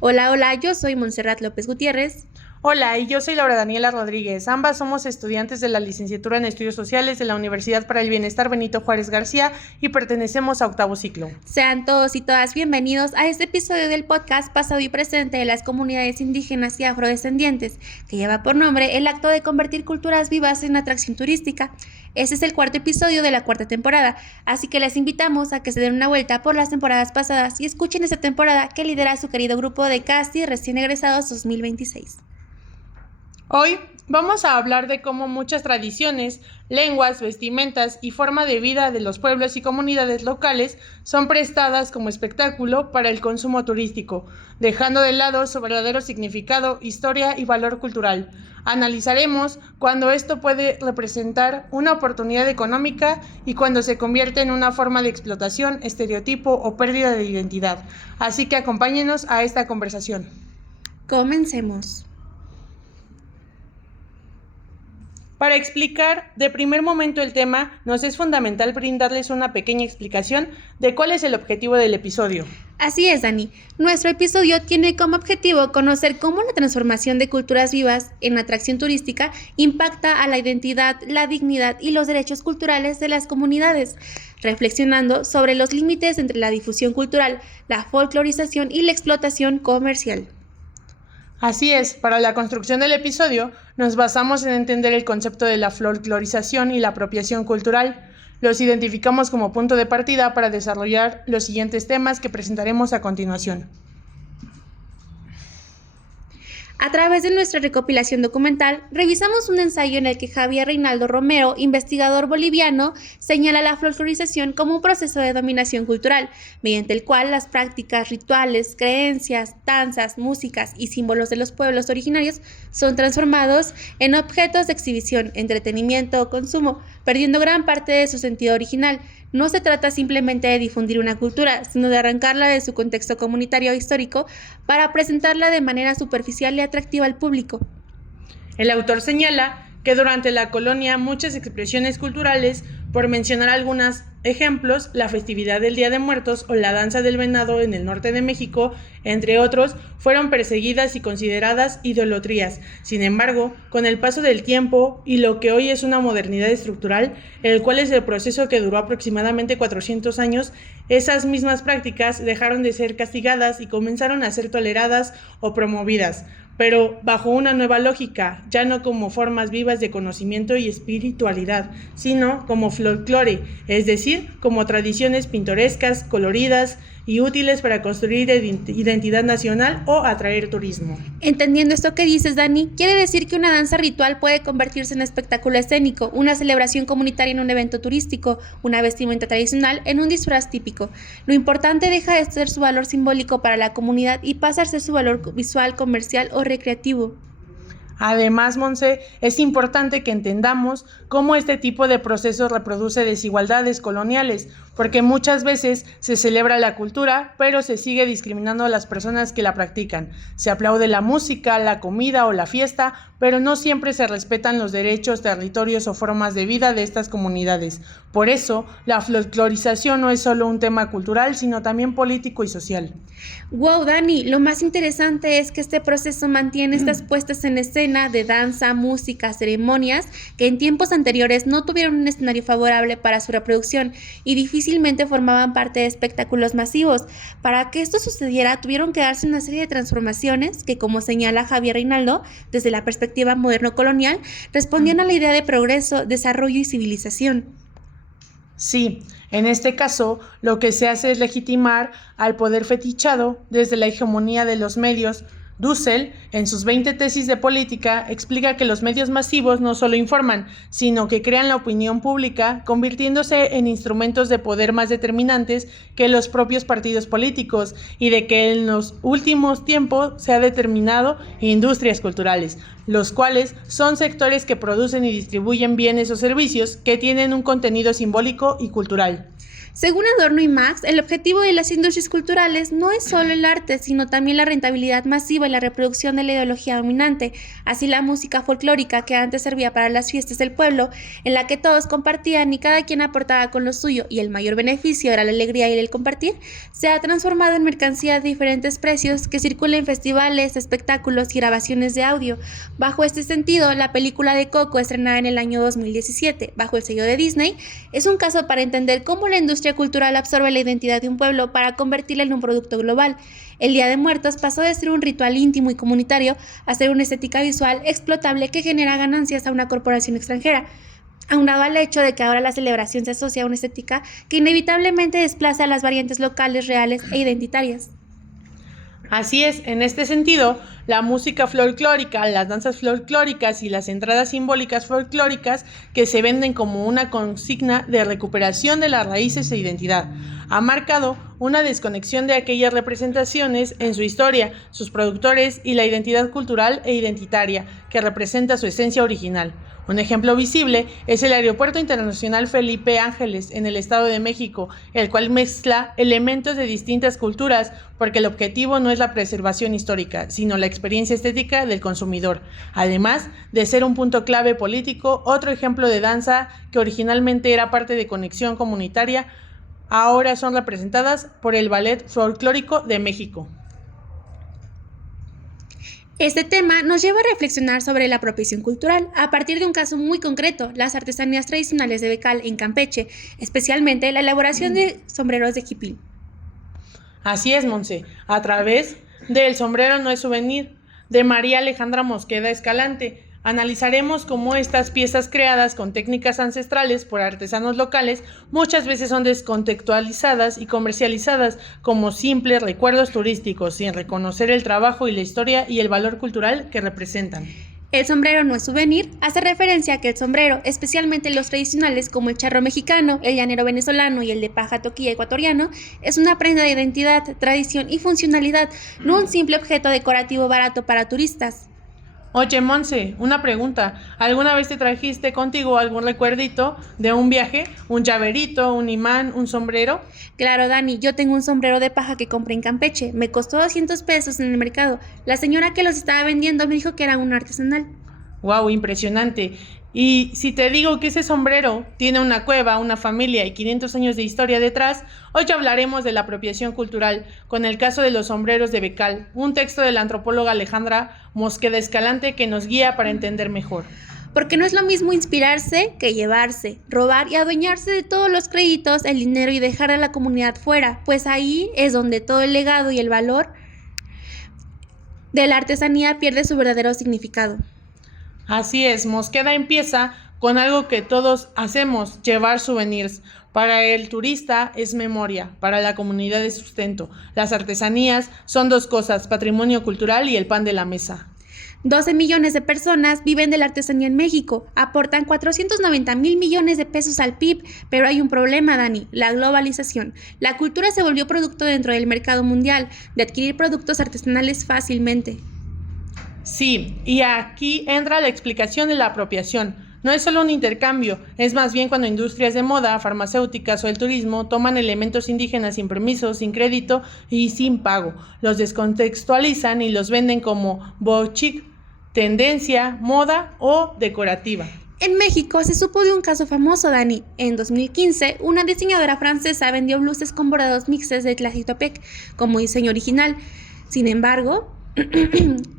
Hola, hola, yo soy Montserrat López Gutiérrez. Hola, y yo soy Laura Daniela Rodríguez. Ambas somos estudiantes de la licenciatura en Estudios Sociales de la Universidad para el Bienestar Benito Juárez García y pertenecemos a octavo ciclo. Sean todos y todas bienvenidos a este episodio del podcast Pasado y Presente de las comunidades indígenas y afrodescendientes, que lleva por nombre el acto de convertir culturas vivas en atracción turística. Este es el cuarto episodio de la cuarta temporada, así que les invitamos a que se den una vuelta por las temporadas pasadas y escuchen esta temporada que lidera su querido grupo de Casti recién egresados 2026. Hoy vamos a hablar de cómo muchas tradiciones, lenguas, vestimentas y forma de vida de los pueblos y comunidades locales son prestadas como espectáculo para el consumo turístico, dejando de lado su verdadero significado, historia y valor cultural. Analizaremos cuándo esto puede representar una oportunidad económica y cuando se convierte en una forma de explotación, estereotipo o pérdida de identidad. Así que acompáñenos a esta conversación. Comencemos. Para explicar de primer momento el tema, nos es fundamental brindarles una pequeña explicación de cuál es el objetivo del episodio. Así es, Dani. Nuestro episodio tiene como objetivo conocer cómo la transformación de culturas vivas en atracción turística impacta a la identidad, la dignidad y los derechos culturales de las comunidades, reflexionando sobre los límites entre la difusión cultural, la folclorización y la explotación comercial. Así es, para la construcción del episodio nos basamos en entender el concepto de la folclorización y la apropiación cultural. Los identificamos como punto de partida para desarrollar los siguientes temas que presentaremos a continuación. A través de nuestra recopilación documental, revisamos un ensayo en el que Javier Reinaldo Romero, investigador boliviano, señala la folclorización como un proceso de dominación cultural, mediante el cual las prácticas, rituales, creencias, danzas, músicas y símbolos de los pueblos originarios son transformados en objetos de exhibición, entretenimiento o consumo, perdiendo gran parte de su sentido original. No se trata simplemente de difundir una cultura, sino de arrancarla de su contexto comunitario e histórico para presentarla de manera superficial y atractiva al público. El autor señala que durante la colonia muchas expresiones culturales, por mencionar algunos ejemplos, la festividad del Día de Muertos o la danza del venado en el norte de México, entre otros, fueron perseguidas y consideradas idolatrías. Sin embargo, con el paso del tiempo y lo que hoy es una modernidad estructural, el cual es el proceso que duró aproximadamente 400 años, esas mismas prácticas dejaron de ser castigadas y comenzaron a ser toleradas o promovidas, pero bajo una nueva lógica, ya no como formas vivas de conocimiento y espiritualidad, sino como folclore, es decir, como tradiciones pintorescas, coloridas y útiles para construir identidad nacional o atraer turismo. Entendiendo esto que dices, Dani, quiere decir que una danza ritual puede convertirse en espectáculo escénico, una celebración comunitaria en un evento turístico, una vestimenta tradicional en un disfraz típico. Lo importante deja de ser su valor simbólico para la comunidad y pasa a ser su valor visual, comercial o recreativo. Además, Monse, es importante que entendamos cómo este tipo de procesos reproduce desigualdades coloniales, porque muchas veces se celebra la cultura, pero se sigue discriminando a las personas que la practican. Se aplaude la música, la comida o la fiesta, pero no siempre se respetan los derechos, territorios o formas de vida de estas comunidades. Por eso, la folclorización no es solo un tema cultural, sino también político y social. Wow, Dani, lo más interesante es que este proceso mantiene estas puestas en escena de danza, música, ceremonias que en tiempos anteriores no tuvieron un escenario favorable para su reproducción y difícilmente formaban parte de espectáculos masivos. Para que esto sucediera, tuvieron que darse una serie de transformaciones que, como señala Javier Reinaldo, desde la perspectiva moderno-colonial, respondían a la idea de progreso, desarrollo y civilización. Sí, en este caso, lo que se hace es legitimar al poder fetichado desde la hegemonía de los medios. Dussel, en sus 20 tesis de política, explica que los medios masivos no solo informan, sino que crean la opinión pública, convirtiéndose en instrumentos de poder más determinantes que los propios partidos políticos, y de que en los últimos tiempos se ha determinado industrias culturales, los cuales son sectores que producen y distribuyen bienes o servicios que tienen un contenido simbólico y cultural. Según Adorno y Marx, el objetivo de las industrias culturales no es solo el arte, sino también la rentabilidad masiva y la reproducción de la ideología dominante. Así la música folclórica, que antes servía para las fiestas del pueblo, en la que todos compartían y cada quien aportaba con lo suyo y el mayor beneficio era la alegría y el compartir, se ha transformado en mercancía de diferentes precios que circula en festivales, espectáculos y grabaciones de audio. Bajo este sentido, la película de Coco, estrenada en el año 2017, bajo el sello de Disney, es un caso para entender cómo la industria cultural absorbe la identidad de un pueblo para convertirla en un producto global. El Día de Muertos pasó de ser un ritual íntimo y comunitario a ser una estética visual explotable que genera ganancias a una corporación extranjera, aunado al hecho de que ahora la celebración se asocia a una estética que inevitablemente desplaza a las variantes locales, reales e identitarias. Así es, en este sentido, la música folclórica, las danzas folclóricas y las entradas simbólicas folclóricas que se venden como una consigna de recuperación de las raíces e identidad, ha marcado una desconexión de aquellas representaciones en su historia, sus productores y la identidad cultural e identitaria que representa su esencia original. Un ejemplo visible es el Aeropuerto Internacional Felipe Ángeles en el Estado de México, el cual mezcla elementos de distintas culturas porque el objetivo no es la preservación histórica, sino la experiencia estética del consumidor. Además de ser un punto clave político, otro ejemplo de danza que originalmente era parte de conexión comunitaria, ahora son representadas por el Ballet Folclórico de México. Este tema nos lleva a reflexionar sobre la apropiación cultural a partir de un caso muy concreto, las artesanías tradicionales de Becal en Campeche, especialmente la elaboración de sombreros de jipil. Así es, Monse, a través de El sombrero no es souvenir, de María Alejandra Mosqueda Escalante, analizaremos cómo estas piezas creadas con técnicas ancestrales por artesanos locales muchas veces son descontextualizadas y comercializadas como simples recuerdos turísticos, sin reconocer el trabajo y la historia y el valor cultural que representan. El sombrero no es souvenir hace referencia a que el sombrero, especialmente los tradicionales como el charro mexicano, el llanero venezolano y el de paja toquilla ecuatoriano, es una prenda de identidad, tradición y funcionalidad, no un simple objeto decorativo barato para turistas. Oye, Monse, una pregunta. ¿Alguna vez te trajiste contigo algún recuerdito de un viaje? ¿Un llaverito, un imán, un sombrero? Claro, Dani, yo tengo un sombrero de paja que compré en Campeche. Me costó 200 pesos en el mercado. La señora que los estaba vendiendo me dijo que era un artesanal. ¡Wow! Impresionante. Y si te digo que ese sombrero tiene una cueva, una familia y 500 años de historia detrás, hoy hablaremos de la apropiación cultural con el caso de los sombreros de Becal, un texto de la antropóloga Alejandra Mosqueda Escalante que nos guía para entender mejor. Porque no es lo mismo inspirarse que llevarse, robar y adueñarse de todos los créditos, el dinero y dejar a la comunidad fuera, pues ahí es donde todo el legado y el valor de la artesanía pierde su verdadero significado. Así es, Mosqueda empieza con algo que todos hacemos, llevar souvenirs. Para el turista es memoria, para la comunidad es sustento. Las artesanías son dos cosas, patrimonio cultural y el pan de la mesa. 12 millones de personas viven de la artesanía en México, aportan 490,000 millones de pesos al PIB, pero hay un problema, Dani, la globalización. La cultura se volvió producto dentro del mercado mundial, de adquirir productos artesanales fácilmente. Sí, y aquí entra la explicación de la apropiación. No es solo un intercambio, es más bien cuando industrias de moda, farmacéuticas o el turismo toman elementos indígenas sin permiso, sin crédito y sin pago. Los descontextualizan y los venden como beau chic, tendencia, moda o decorativa. En México se supo de un caso famoso, Dani. En 2015, una diseñadora francesa vendió blusas con bordados mixtos de Tlaxitopec como diseño original. Sin embargo,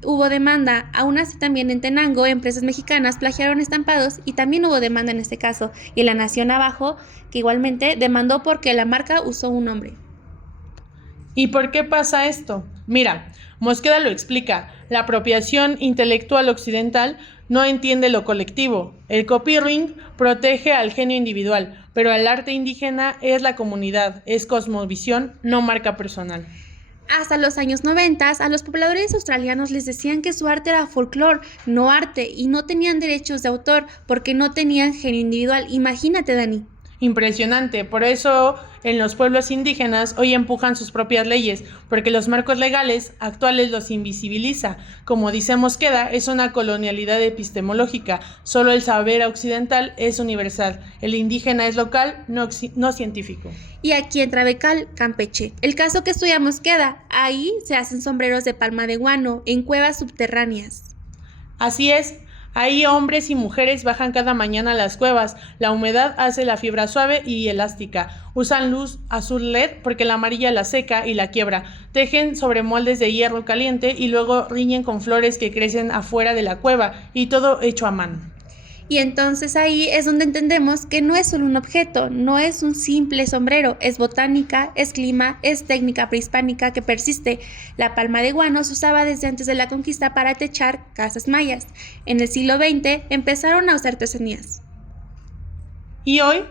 hubo demanda. Aún así, también en Tenango, empresas mexicanas plagiaron estampados y también hubo demanda en este caso. Y La Nación Abajo, que igualmente demandó porque la marca usó un nombre. ¿Y por qué pasa esto? Mira, Mosqueda lo explica. La apropiación intelectual occidental no entiende lo colectivo. El copyright protege al genio individual, pero el arte indígena es la comunidad, es cosmovisión, no marca personal. Hasta los años 90, a los pobladores australianos les decían que su arte era folclore, no arte, y no tenían derechos de autor porque no tenían genio individual. Imagínate, Dani. Impresionante, por eso en los pueblos indígenas hoy empujan sus propias leyes, porque los marcos legales actuales los invisibiliza. Como dice Mosqueda, es una colonialidad epistemológica, solo el saber occidental es universal, el indígena es local, no científico. Y aquí entra Becal, Campeche. El caso que estudiamos queda, ahí se hacen sombreros de palma de guano, en cuevas subterráneas. Así es. Ahí hombres y mujeres bajan cada mañana a las cuevas. La humedad hace la fibra suave y elástica. Usan luz azul LED porque la amarilla la seca y la quiebra. Tejen sobre moldes de hierro caliente y luego riñen con flores que crecen afuera de la cueva, y todo hecho a mano. Y entonces ahí es donde entendemos que no es solo un objeto, no es un simple sombrero, es botánica, es clima, es técnica prehispánica que persiste. La palma de guano se usaba desde antes de la conquista para techar casas mayas. En el siglo XX empezaron a usar artesanías. Y hoy,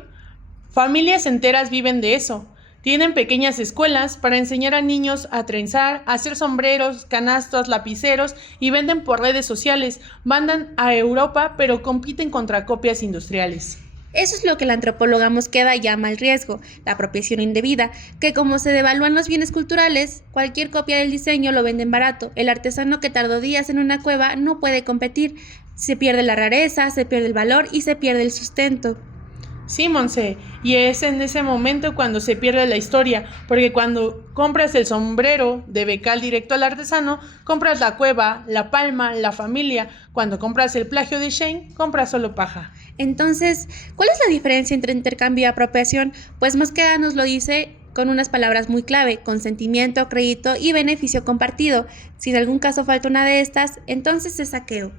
familias enteras viven de eso. Tienen pequeñas escuelas para enseñar a niños a trenzar, a hacer sombreros, canastos, lapiceros, y venden por redes sociales. Mandan a Europa, pero compiten contra copias industriales. Eso es lo que la antropóloga Mosqueda llama el riesgo, la apropiación indebida, que como se devalúan los bienes culturales, cualquier copia del diseño lo venden barato. El artesano que tardó días en una cueva no puede competir. Se pierde la rareza, se pierde el valor y se pierde el sustento. Sí, Monse, y es en ese momento cuando se pierde la historia, porque cuando compras el sombrero de Becal directo al artesano, compras la cueva, la palma, la familia. Cuando compras el plagio de Shane, compras solo paja. Entonces, ¿cuál es la diferencia entre intercambio y apropiación? Pues Mosqueda nos lo dice con unas palabras muy clave: consentimiento, crédito y beneficio compartido. Si en algún caso falta una de estas, entonces es saqueo.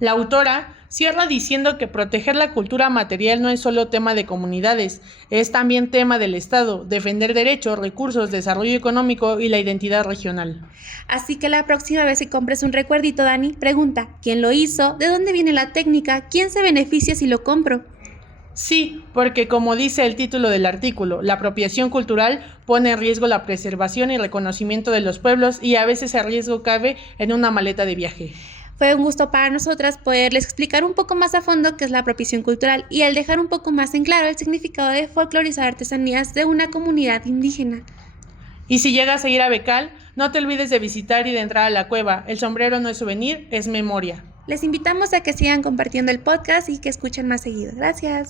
La autora cierra diciendo que proteger la cultura material no es solo tema de comunidades, es también tema del Estado, defender derechos, recursos, desarrollo económico y la identidad regional. Así que la próxima vez que compres un recuerdito, Dani, pregunta: ¿quién lo hizo? ¿De dónde viene la técnica? ¿Quién se beneficia si lo compro? Sí, porque como dice el título del artículo, la apropiación cultural pone en riesgo la preservación y reconocimiento de los pueblos, y a veces el riesgo cabe en una maleta de viaje. Fue un gusto para nosotras poderles explicar un poco más a fondo qué es la apropiación cultural y el dejar un poco más en claro el significado de folclorizar artesanías de una comunidad indígena. Y si llegas a ir a Becal, no te olvides de visitar y de entrar a la cueva. El sombrero no es souvenir, es memoria. Les invitamos a que sigan compartiendo el podcast y que escuchen más seguido. Gracias.